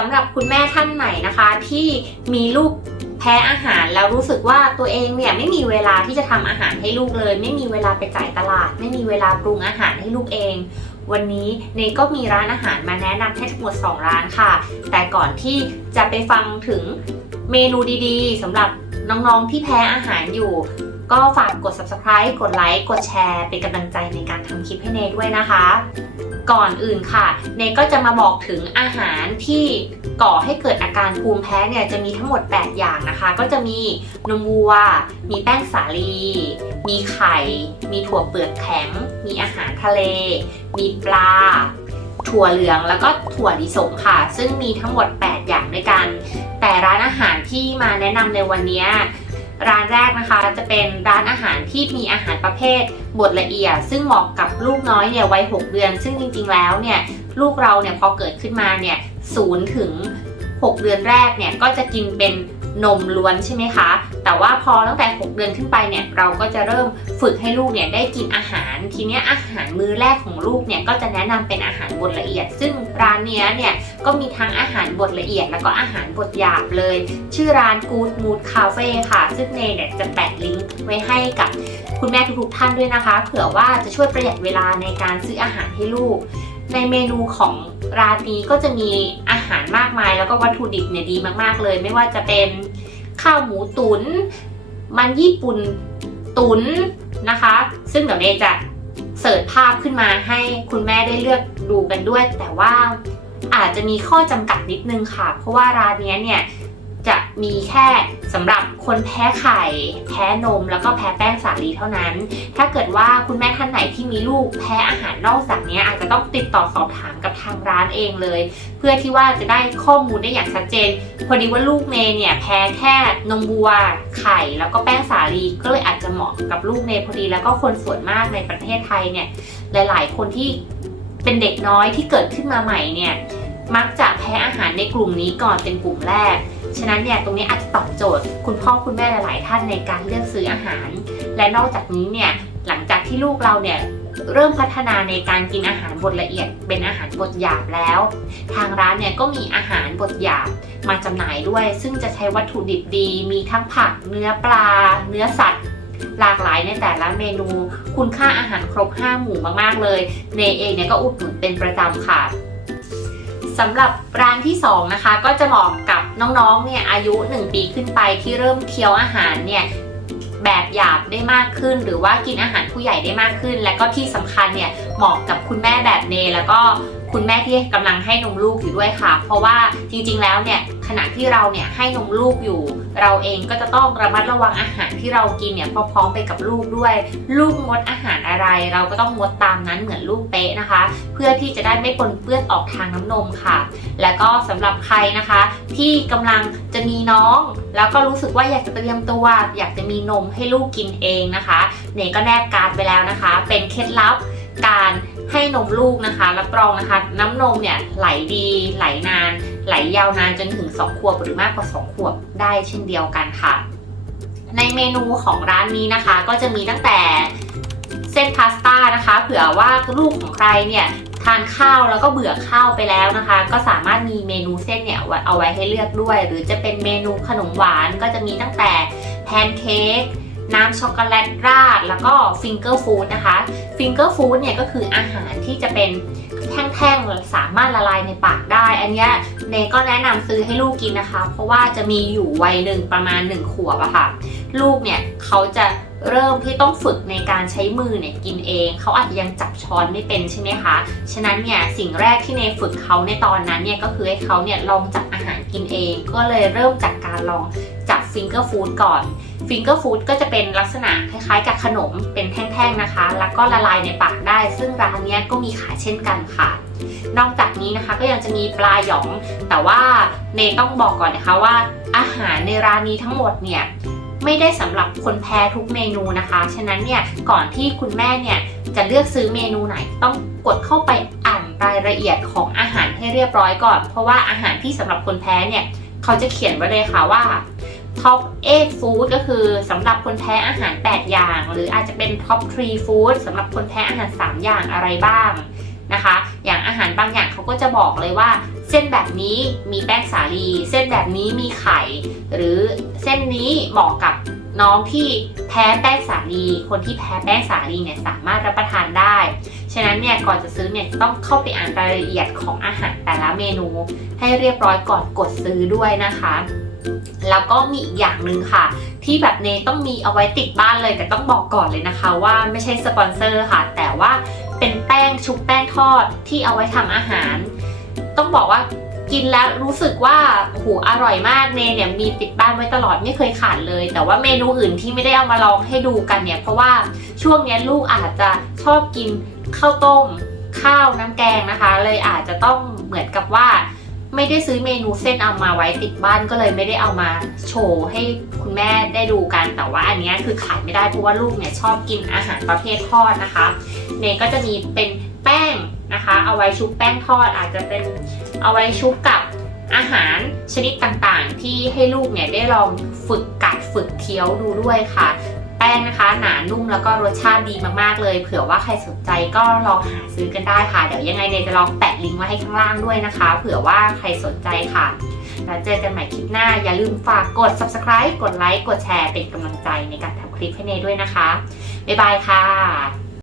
สำหรับคุณแม่ท่านไหนนะคะ ที่มีลูกแพ้อาหารแล้วรู้สึกว่าตัวเองเนี่ยไม่มีเวลาที่จะทำอาหารให้ลูกเลย ไม่มีเวลาไปจ่ายตลาด ไม่มีเวลาปรุงอาหารให้ลูกเอง วันนี้เนยก็มีร้านอาหารมาแนะนำให้ทั้งหมด 2 ร้านค่ะ แต่ก่อนที่จะไปฟังถึงเมนูดีๆสำหรับน้องๆที่แพ้อาหารอยู่ ก็ฝากกด subscribe กดไลค์กดแชร์เป็นกำลังใจในการทำคลิปให้เนด้วยนะคะ ก่อนอื่นค่ะ เนก็จะมาบอกถึงอาหารที่ก่อให้เกิดอาการภูมิแพ้เนี่ยจะมีทั้งหมด 8 อย่างนะคะ ก็จะมีนมวัว มีแป้งสาลี มีไข่ มีถั่วเปลือกแข็ง มีอาหารทะเล มีปลาถั่วเหลืองแล้วก็ถั่วลิสงค่ะ ซึ่งมีทั้งหมด 8 อย่างด้วยกัน แต่ร้านอาหารที่มาแนะนำในวันนี้ ร้านแรกนะคะจะเป็นร้านอาหารที่มีอาหารประเภทบดละเอียด ซึ่งเหมาะกับลูกน้อยเนี่ยวัย 6 เดือน ซึ่งจริงๆแล้วเนี่ยลูกเราเนี่ยพอเกิดขึ้นมาเนี่ยศูนย์ถึง 6 เดือนแรกเนี่ยก็จะกินเป็น นมล้วนใช่ไหมคะ แต่ว่าพอตั้งแต่ 6 เดือนขึ้นไปเนี่ยเราก็จะเริ่มฝึกให้ลูกเนี่ยได้กินอาหาร ทีนี้อาหารมื้อแรกของลูกเนี่ยก็จะแนะนำเป็นอาหารบดละเอียด ซึ่งร้านเนี้ยเนี่ยก็มีทั้งอาหารบดละเอียด แล้วก็อาหารบดหยาบเลย ชื่อร้าน Good Mood Cafe ค่ะ ซึ่งเนเนี่ยจะแปะลิงก์ไว้ให้กับคุณแม่ทุกๆท่านด้วยนะคะ เผื่อว่าจะช่วยประหยัดเวลาในการซื้ออาหารให้ลูก ในเมนูของร้านนี้ก็จะมี หารมากมาย แล้วก็วัตถุดิบเนี่ยดีมากๆเลย ไม่ว่าจะเป็นข้าวหมูตุน๋นมันญี่ปุ่นตุ๋นนะคะ ซึ่งเดี๋ยวเมยจะเสิร์ชภาพขึ้นมาให้คุณแม่ได้เลือกดูกันด้วย แต่ว่าอาจจะมีข้อจำกัดนิดนึงค่ะ เพราะว่าร้านเนี้ยเนี่ย มีแค่สำหรับคนแพ้ไข่ แพ้นม แล้วก็แพ้แป้งสาลีเท่านั้น ถ้าเกิดว่าคุณแม่ท่านไหนที่มีลูกแพ้อาหารนอกจากนี้อาจจะต้องติดต่อสอบถามกับทางร้านเองเลย เพื่อที่ว่าจะได้ข้อมูลได้อย่างชัดเจน พอดีว่าลูกเมย์เนี่ยแพ้แค่นมวัวไข่แล้วก็แป้งสาลีก็เลยอาจจะเหมาะกับลูกเมย์พอดีแล้วก็คนส่วนมากในประเทศไทยเนี่ยหลาย ๆ คนที่เป็นเด็กน้อยที่เกิดขึ้นมาใหม่เนี่ยมักจะแพ้อาหารในกลุ่มนี้ก่อนเป็นกลุ่มแรก ฉะนั้นเนี่ยตรงนี้อาจจะตอบโจทย์ คุณพ่อคุณแม่หลายๆ ท่านในการเลือกซื้ออาหาร และนอกจากนี้เนี่ยหลังจากที่ลูกเราเนี่ยเริ่มพัฒนาในการกินอาหารบดละเอียด เป็นอาหารบดหยาบแล้ว ทางร้านเนี่ยก็มีอาหารบดหยาบมาจำหน่ายด้วย ซึ่งจะใช้วัตถุดิบดี มีทั้งผัก เนื้อปลา เนื้อสัตว์ หลากหลายในแต่ละเมนู คุณค่าอาหารครบ 5 หมู่มากๆเลย เนเองเนี่ยก็อุดหนุนเป็นประจำค่ะ สำหรับร้านที่2นะคะก็จะเหมาะกับน้องๆเนี่ยอายุ 1 ปีขึ้นไปที่เริ่มเคี้ยวอาหารเนี่ยแบบหยาบได้มากขึ้น หรือว่ากินอาหารผู้ใหญ่ได้มากขึ้น และก็ที่สำคัญเนี่ยเหมาะกับคุณแม่แบบเนแล้วก็ คุณแม่ที่กำลังให้นมลูกอยู่ด้วยค่ะ เพราะว่าจริงๆแล้วเนี่ยขณะที่เราเนี่ยให้นมลูกอยู่ เราเองก็จะต้องระมัดระวังอาหารที่เรากินเนี่ยพร้อมๆไปกับลูกด้วย ลูกงดอาหารอะไร เราก็ต้องงดตามนั้นเหมือนลูกเป๊ะนะคะ เพื่อที่จะได้ไม่ปนเปื้อนออกทางน้ำนมค่ะ และก็สำหรับใครนะคะ ที่กำลังจะมีน้อง แล้วก็รู้สึกว่าอยากจะเตรียมตัว อยากจะมีนมให้ลูกกินเองนะคะ เนก็แนบการ์ดไปแล้วนะคะ เป็นเคล็ดลับการ ให้นมลูกนะคะรับรองนะคะ น้ำนมเนี่ยไหลดีไหลนาน ไหลยาวนานจนถึง 2 ขวบหรือมากกว่า 2 ขวบได้เช่นเดียวกันค่ะ ในเมนูของร้านนี้นะคะ ก็จะมีตั้งแต่เส้นพาสต้านะคะ เผื่อว่าลูกของใครเนี่ยทานข้าวแล้วก็เบื่อข้าวไปแล้วนะคะ ก็สามารถมีเมนูเส้นเนี่ยเอาไว้ให้เลือกด้วย หรือจะเป็นเมนูขนมหวานก็จะมีตั้งแต่แพนเค้ก น้ำช็อกโกแลตราด แล้วก็ฟิงเกอร์ฟู้ดนะคะฟิงเกอร์ฟู้ดเนี่ยก็คืออาหารที่จะเป็นแท่งๆสามารถละลายในปากได้ อันนี้เนก็แนะนำซื้อให้ลูกกินนะคะ เพราะว่าจะมีอยู่วัยหนึ่งประมาณ 1 ขวบอะค่ะ ลูกเนี่ยเขาจะเริ่มที่ต้องฝึกในการใช้มือเนี่ยกินเอง เขาอาจจะยังจับช้อนไม่เป็นใช่ไหมคะ ฉะนั้นเนี่ยสิ่งแรกที่เนฝึกเขาในตอนนั้นเนี่ยก็คือให้เขาเนี่ยลองจับอาหารกินเอง ก็เลยเริ่มจากการลองจับฟิงเกอร์ฟู้ดก่อน ฟิงเกอร์ฟู้ดก็จะเป็นลักษณะคล้ายๆ กับขนมเป็นแท่งๆนะคะ แล้วก็ละลายในปากได้ ซึ่งร้านนี้ก็มีขายเช่นกันค่ะ นอกจากนี้นะคะก็ยังจะมีปลาหยอง แต่ว่าเนต้องบอกก่อนนะคะว่า อาหารในร้านนี้ทั้งหมดเนี่ยไม่ได้สำหรับคนแพ้ทุกเมนูนะคะ ฉะนั้นเนี่ยก่อนที่คุณแม่เนี่ยจะเลือกซื้อเมนูไหน ต้องกดเข้าไปอ่านรายละเอียดของอาหารให้เรียบร้อยก่อน เพราะว่าอาหารที่สำหรับคนแพ้เนี่ยเขาจะเขียนไว้เลยค่ะว่า ท็อป8 food ก็คือสำหรับคนแพ้อาหาร 8 อย่าง หรืออาจจะเป็นท็อป3 food สำหรับคนแพ้อาหาร 3 อย่างอะไรบ้างนะคะ อย่างอาหารบางอย่างเขาก็จะบอกเลยว่า เส้นแบบนี้มีแป้งสาลี เส้นแบบนี้มีไข่ หรือเส้นนี้เหมาะกับน้องที่แพ้แป้งสาลี คนที่แพ้แป้งสาลีเนี่ยสามารถรับประทานได้ ฉะนั้นเนี่ยก่อนจะซื้อเนี่ยต้องเข้าไปอ่านรายละเอียดของอาหารแต่ละเมนู ให้เรียบร้อยก่อนกดซื้อด้วยนะคะ แล้วก็มีอีกอย่างหนึ่งค่ะ ที่แบบเนต้องมีเอาไว้ติดบ้านเลยแต่ต้องบอกก่อนเลยนะคะ ว่าไม่ใช่สปอนเซอร์ค่ะ แต่ว่าเป็นแป้งชุบแป้งทอดที่เอาไว้ทำอาหาร ต้องบอกว่ากินแล้วรู้สึกว่าโอ้โหอร่อยมากเนเนี่ยมีติดบ้านไว้ตลอดไม่เคยขาดเลย แต่ว่าเมนูอื่นที่ไม่ได้เอามาลองให้ดูกันเนี่ย เพราะว่าช่วงนี้ลูกอาจจะชอบกินข้าวต้ม ข้าวน้ำแกงนะคะ เลยอาจจะต้องเหมือนกับว่า ไม่ได้ซื้อเมนูเส้นเอามาไว้ติดบ้านก็เลยไม่ได้เอามาโชว์ให้คุณแม่ได้ดูกัน แต่ว่าอันเนี้ยคือขายไม่ได้เพราะว่าลูกเนี่ยชอบกินอาหารประเภททอดนะคะเนยก็จะมีเป็นแป้งนะคะ เอาไว้ชุบแป้งทอดอาจจะเป็นเอาไว้ชุบกับอาหารชนิดต่างๆ ที่ให้ลูกเนี่ยได้ลองฝึกกัดฝึกเคี้ยวดูด้วยค่ะ แป้งนะคะ หนานุ่มแล้วก็รสชาติดีมากๆเลย เผื่อว่าใครสนใจก็ลองหาซื้อกันได้ค่ะ เดี๋ยวยังไงเนยจะลองแปะลิงก์ไว้ให้ข้างล่างด้วยนะคะ เผื่อว่าใครสนใจค่ะแล้วเจอกันใหม่คลิปหน้า อย่าลืมฝากกด subscribe กดไลค์กดแชร์เป็นกำลังใจในการทำคลิปให้เนยด้วยนะคะ บ๊ายบายค่ะ